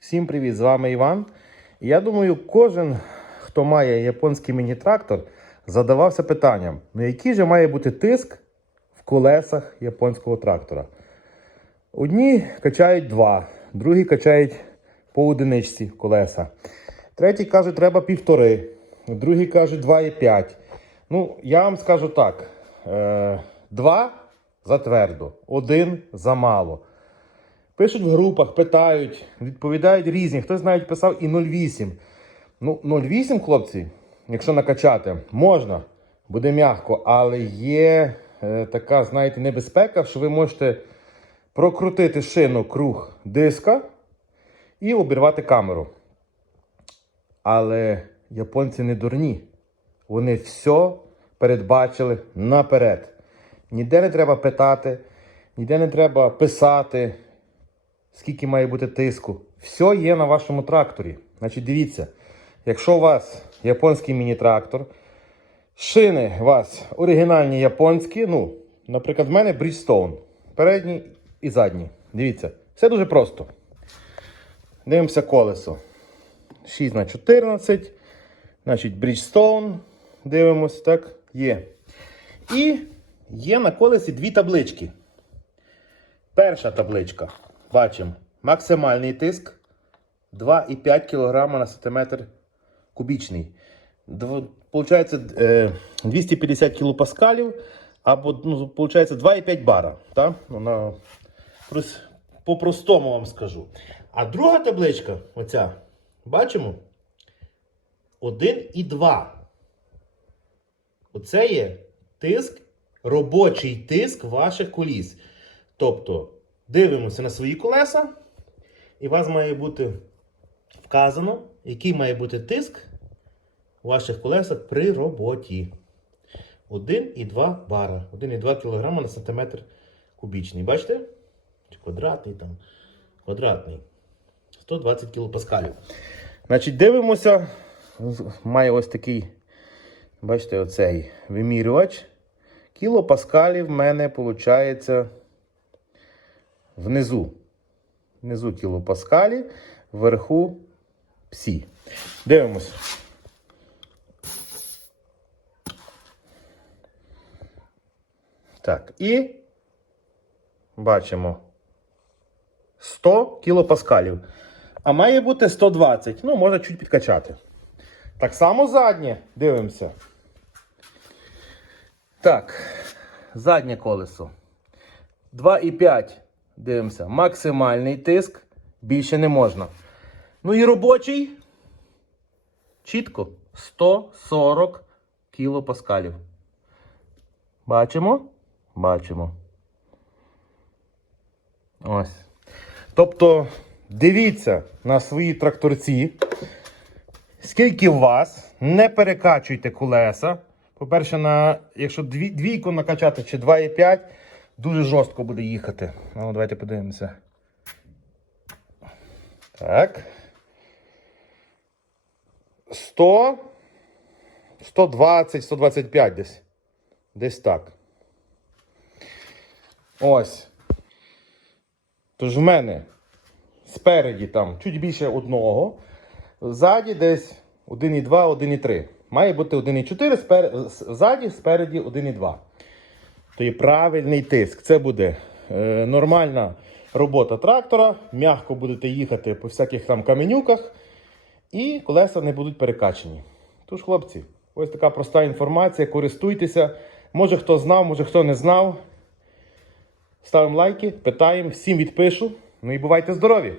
Всім привіт! З вами Іван. Я думаю, кожен, хто має японський міні-трактор, задавався питанням, ну який же має бути тиск в колесах японського трактора. Одні качають 2, другі качають по одиничці колеса. Третій каже, треба півтори, другий каже 2,5. Ну, я вам скажу так: 2 затвердо, 1 замало. Пишуть в групах, питають, відповідають різні. Хтось навіть писав і 0,8. Ну, 0,8, хлопці, якщо накачати, можна, буде м'яко, але є е, така, знаєте, небезпека, що ви можете прокрутити шину круг диска і обірвати камеру. Але японці не дурні. Вони все передбачили наперед. Ніде не треба питати, ніде не треба писати, скільки має бути тиску. Все є на вашому тракторі. Значить, дивіться, якщо у вас японський міні-трактор, шини у вас оригінальні японські, ну, наприклад, в мене Bridgestone. Передні і задні. Дивіться, все дуже просто. Дивимося колесо. 6 на 14. Значить, Bridgestone. Дивимось, так, є. І є на колесі дві таблички. Перша табличка. Бачимо максимальний тиск 2,5 кг на сантиметр кубічний. Получається е, 250 кілопаскалів або ну, получається 2,5 бара. Так? Ну, на, прос- по-простому вам скажу. А друга табличка, оця, бачимо? 1,2. Оце є тиск, робочий тиск ваших коліс. Тобто дивимося на свої колеса, і у вас має бути вказано, який має бути тиск у ваших колесах при роботі. 1,2 бара, 1,2 кг на сантиметр кубічний. Бачите? Чи квадратний там. Квадратний. 120 кілопаскалів. Значить, дивимося. Має ось такий, бачите, оцей вимірювач. Кілопаскалів в мене виходить внизу. Внизу кілопаскалі, вверху псі. Дивимось. Так, і бачимо 100 кілопаскалів. А має бути 120. Ну, можна чуть підкачати. Так само заднє. Дивимося. Так, заднє колесо. 2,5. Дивимося. Максимальний тиск. Більше не можна. Ну і робочий. Чітко. 140 кілопаскалів. Бачимо? Бачимо. Ось. Тобто, дивіться на свої тракторці. Скільки у вас, не перекачуйте колеса. По-перше, на, якщо дві, двійку накачати чи 2,5, дуже жорстко буде їхати. Ну, давайте подивимося. Так. 100, 120, 125 десь. Десь так. Ось. Тож в мене спереді там чуть більше одного. Ззаді десь 1,2, 1,3. Має бути 1,4, спер... ззаді, спереді 1,2. То є правильний тиск. Це буде е, нормальна робота трактора. М'яко будете їхати по всяких там каменюках, і колеса не будуть перекачені. Тож, хлопці, ось така проста інформація. Користуйтеся. Може хто знав, може хто не знав. Ставимо лайки, питаємо, всім відпишу. Ну і бувайте здорові!